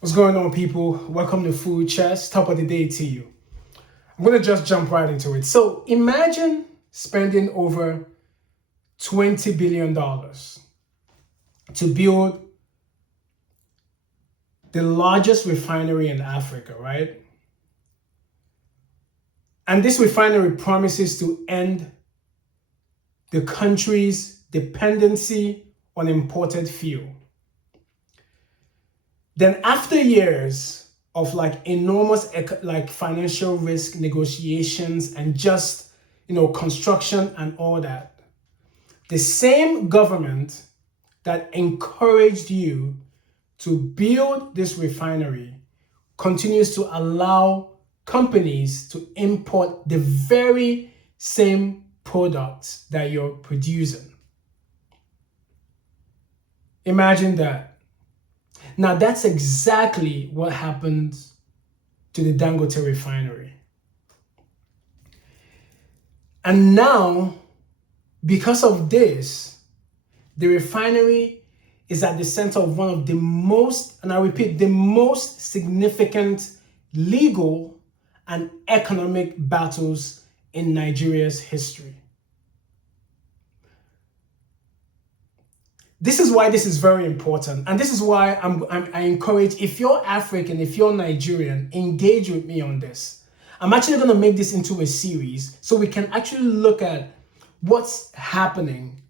What's going on, people? Welcome to Food Chest. Top of the day to you. I'm going to just jump right into it. So imagine spending over $20 billion to build the largest refinery in Africa, right? And this refinery promises to end the country's dependency on imported fuel. Then after years of enormous financial risk negotiations and just construction and all that, the same government that encouraged you to build this refinery continues to allow companies to import the very same products that you're producing. Imagine that. Now, that's exactly what happened to the Dangote refinery. And now, because of this, the refinery is at the center of one of the most, and I repeat, the most significant legal and economic battles in Nigeria's history. This is why this is very important. And this is why I encourage, if you're African, if you're Nigerian, engage with me on this. I'm actually going to make this into a series so we can actually look at what's happening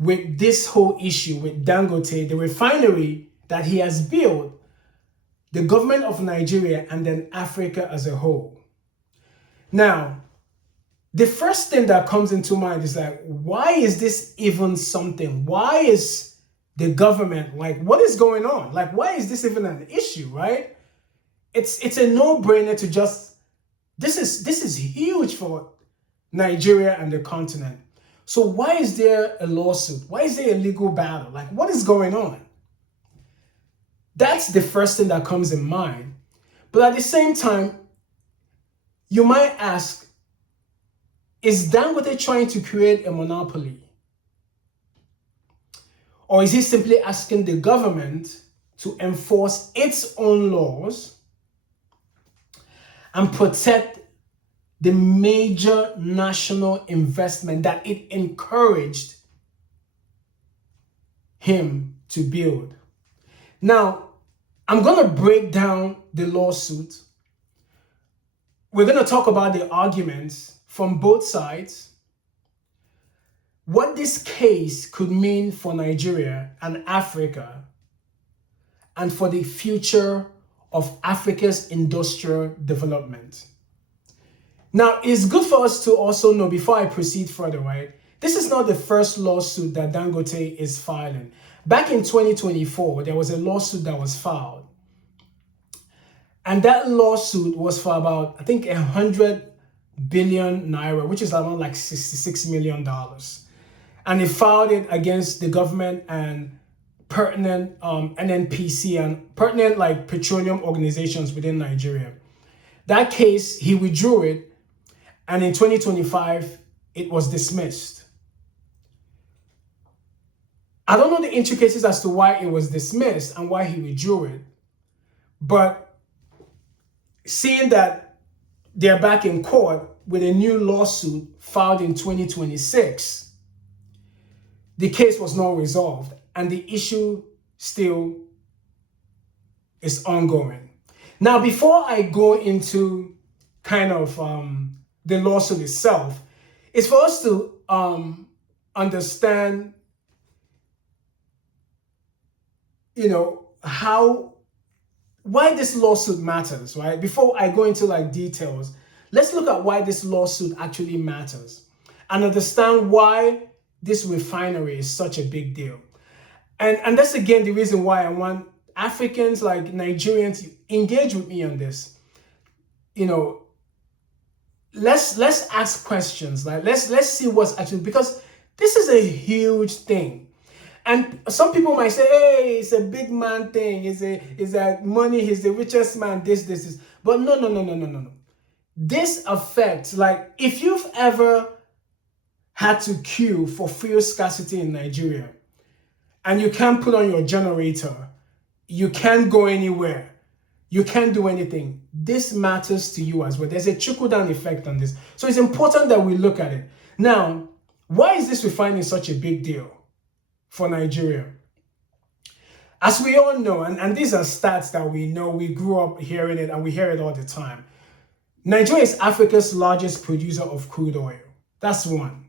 with this whole issue with Dangote, the refinery that he has built, the government of Nigeria, and then Africa as a whole. Now, the first thing that comes into mind is why is this even something? Why is the government, what is going on? Why is this even an issue, right? It's a no-brainer to just, this is huge for Nigeria and the continent. So why is there a lawsuit? Why is there a legal battle? What is going on? That's the first thing that comes in mind. But at the same time, you might ask, is Dangote trying to create a monopoly? Or is he simply asking the government to enforce its own laws and protect the major national investment that it encouraged him to build? Now, I'm going to break down the lawsuit. We're going to talk about the arguments from both sides, what this case could mean for Nigeria and Africa, and for the future of Africa's industrial development. Now, it's good for us to also know, before I proceed further, right? This is not the first lawsuit that Dangote is filing. Back in 2024, there was a lawsuit that was filed. And that lawsuit was for about, I think, 100 billion naira, which is around $66 million. And they filed it against the government and pertinent NNPC and pertinent petroleum organizations within Nigeria. That case, he withdrew it, and in 2025, it was dismissed. I don't know the intricacies as to why it was dismissed and why he withdrew it, but seeing that they're back in court with a new lawsuit filed in 2026, the case was not resolved, and the issue still is ongoing. Now, before I go into the lawsuit itself, it's for us to understand, why this lawsuit matters, right? Before I go into details, let's look at why this lawsuit actually matters and understand why this refinery is such a big deal. And that's again the reason why I want Africans like Nigerians to engage with me on this. Let's ask questions. Let's see what's actually, because this is a huge thing. And some people might say, hey, it's a big man thing. It's a money, he's the richest man, this. But no. This affects, if you've ever had to queue for fuel scarcity in Nigeria and you can't put on your generator, you can't go anywhere. You can't do anything. This matters to you as well. There's a trickle-down effect on this. So it's important that we look at it. Now, why is this refining such a big deal for Nigeria? As we all know, and these are stats that we know, we grew up hearing it and we hear it all the time. Nigeria is Africa's largest producer of crude oil. That's one.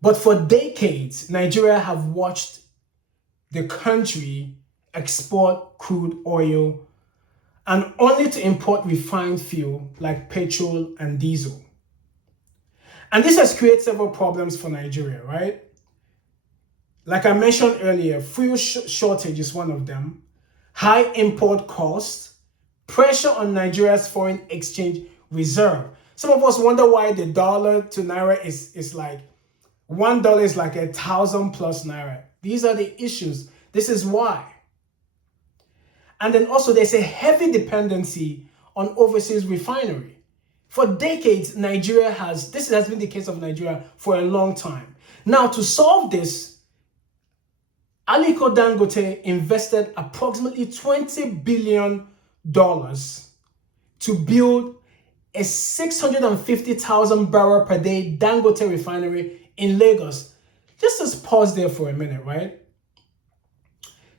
But for decades, Nigeria have watched the country export crude oil and only to import refined fuel like petrol and diesel. And this has created several problems for Nigeria, right? Like I mentioned earlier, fuel shortage is one of them, high import costs, pressure on Nigeria's foreign exchange reserve. Some of us wonder why the dollar to naira is like $1 is like 1,000 plus naira. These are the issues. This is why. And then also there's a heavy dependency on overseas refinery. For decades, this has been the case of Nigeria for a long time. Now, to solve this, Aliko Dangote invested approximately $20 billion to build a 650,000 barrel per day Dangote refinery in Lagos. Just pause there for a minute, right?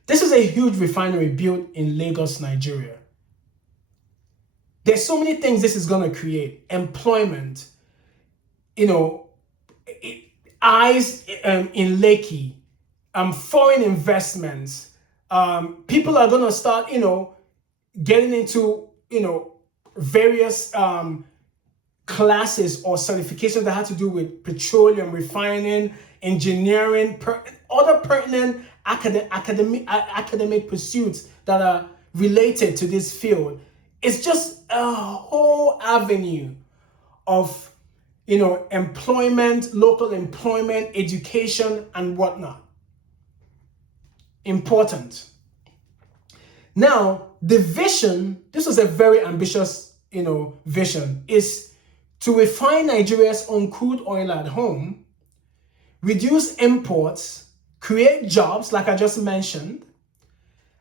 This is a huge refinery built in Lagos, Nigeria. There's so many things this is going to create. Employment, eyes in Lekki, foreign investments. People are going to start, getting into, various classes or certifications that have to do with petroleum, refining, engineering, other pertinent academic pursuits that are related to this field. It's just a whole avenue of, employment, local employment, education, and whatnot. Important. Now, the vision, this was a very ambitious, vision, is to refine Nigeria's own crude oil at home, reduce imports, create jobs, like I just mentioned,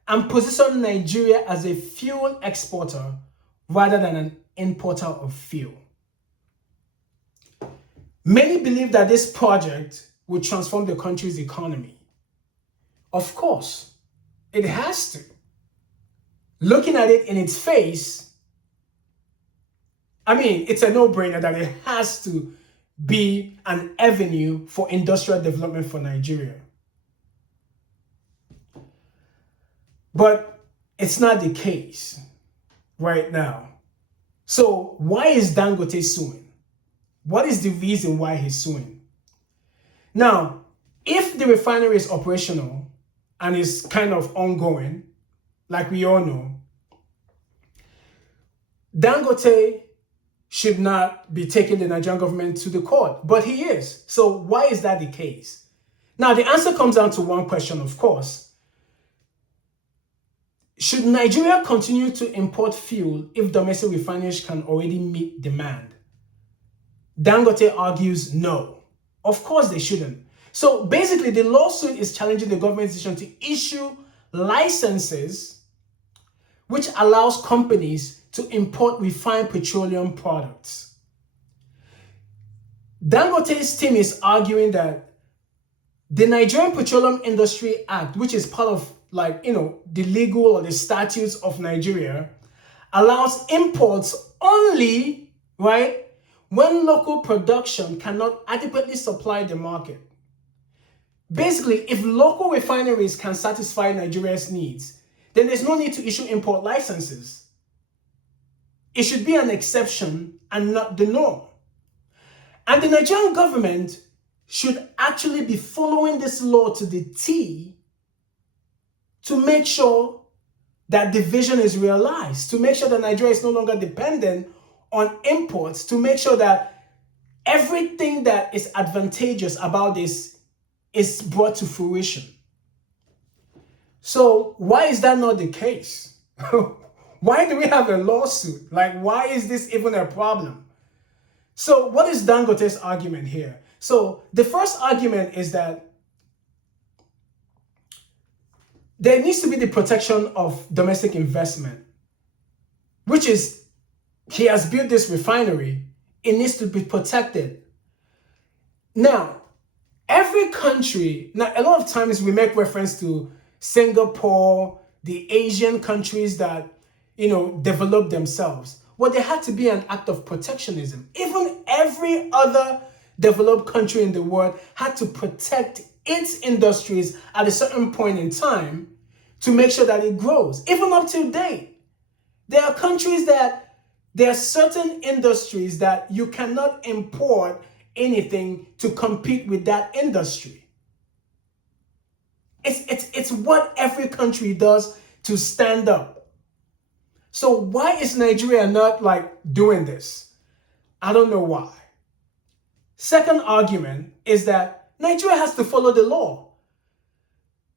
and position Nigeria as a fuel exporter rather than an importer of fuel. Many believe that this project will transform the country's economy. Of course, it has to. Looking at it in its face, it's a no-brainer that it has to be an avenue for industrial development for Nigeria. But it's not the case right now. So why is Dangote suing? What is the reason why he's suing? Now, if the refinery is operational and is kind of ongoing, like we all know, Dangote should not be taking the Nigerian government to the court, but he is. So why is that the case? Now, the answer comes down to one question, of course. Should Nigeria continue to import fuel if domestic refineries can already meet demand? Dangote argues no. Of course they shouldn't. So basically, the lawsuit is challenging the government's decision to issue licenses which allows companies to import refined petroleum products. Dangote's team is arguing that the Nigerian Petroleum Industry Act, which is part of the legal or the statutes of Nigeria, allows imports only, right, when local production cannot adequately supply the market. Basically, if local refineries can satisfy Nigeria's needs, then there's no need to issue import licenses. It should be an exception and not the norm. And the Nigerian government should actually be following this law to the T to make sure that the vision is realized, to make sure that Nigeria is no longer dependent on imports, to make sure that everything that is advantageous about this is brought to fruition. So why is that not the case? Why do we have a lawsuit? Why is this even a problem? So what is Dangote's argument here? So the first argument is that there needs to be the protection of domestic investment, which is, he has built this refinery. It needs to be protected. Now, every country, now a lot of times we make reference to Singapore, the Asian countries that, develop themselves. Well, there had to be an act of protectionism. Even every other developed country in the world had to protect its industries at a certain point in time to make sure that it grows. Even up to date, there are countries that there are certain industries that you cannot import anything to compete with that industry. It's what every country does to stand up. So why is Nigeria not doing this? I don't know why. Second argument is that Nigeria has to follow the law.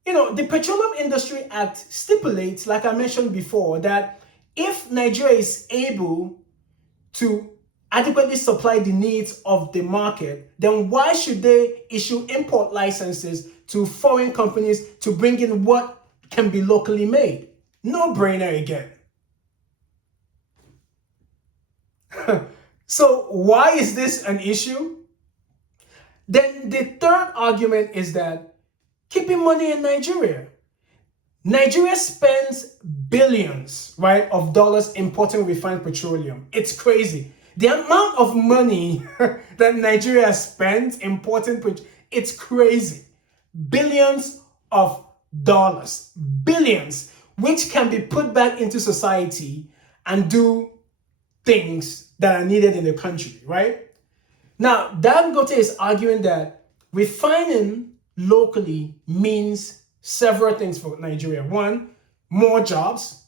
The Petroleum Industry Act stipulates, like I mentioned before, that if Nigeria is able to adequately supply the needs of the market, then why should they issue import licenses to foreign companies to bring in what can be locally made? No brainer again. So why is this an issue? Then the third argument is that keeping money in Nigeria. Nigeria spends billions, right, of dollars importing refined petroleum. It's crazy. The amount of money that Nigeria spends importing petroleum, it's crazy. Billions of dollars, billions, which can be put back into society and do things that are needed in the country, right? Now, Dangote is arguing that refining locally means several things for Nigeria. One, more jobs,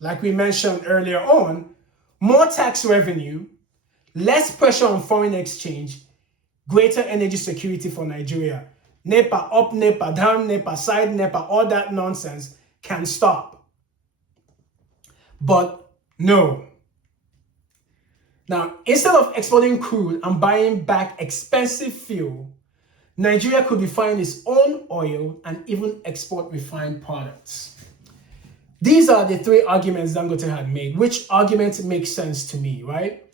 like we mentioned earlier on, more tax revenue, less pressure on foreign exchange, greater energy security for Nigeria. NEPA, up NEPA, down NEPA, side NEPA, all that nonsense can stop. But no. Now, instead of exporting crude and buying back expensive fuel, Nigeria could refine its own oil and even export refined products. These are the three arguments Dangote had made. Which argument makes sense to me, right?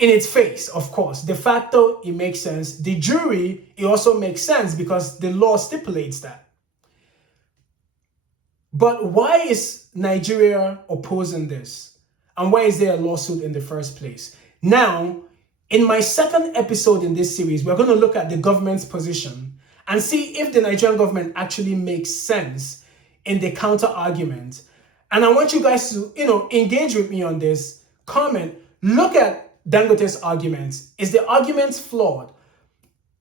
In its face, of course. De facto, it makes sense. De jure, it also makes sense because the law stipulates that. But why is Nigeria opposing this? And why is there a lawsuit in the first place? Now, in my second episode in this series, we're going to look at the government's position and see if the Nigerian government actually makes sense in the counter argument. And I want you guys to, engage with me on this, comment, look at Dangote's arguments. Is the argument flawed?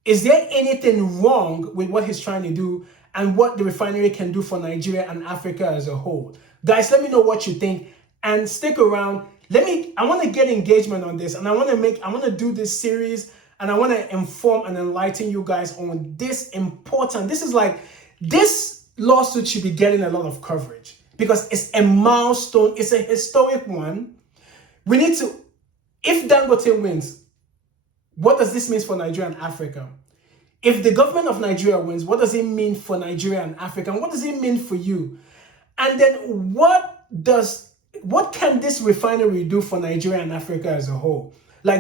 Is there anything wrong with what he's trying to do and what the refinery can do for Nigeria and Africa as a whole? Guys, let me know what you think and stick around. I want to get engagement on this, and I want to do this series, and I want to inform and enlighten you guys on this this lawsuit should be getting a lot of coverage because it's a milestone, it's a historic one. We need to, if Dangote wins, what does this mean for Nigeria and Africa? If the government of Nigeria wins, what does it mean for Nigeria and Africa? And what does it mean for you? And then what can this refinery do for Nigeria and Africa as a whole? We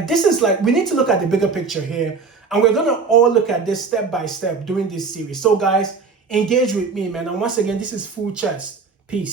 need to look at the bigger picture here, and we're going to all look at this step by step during this series. So guys, engage with me, man. And once again, this is Full Chest. Peace.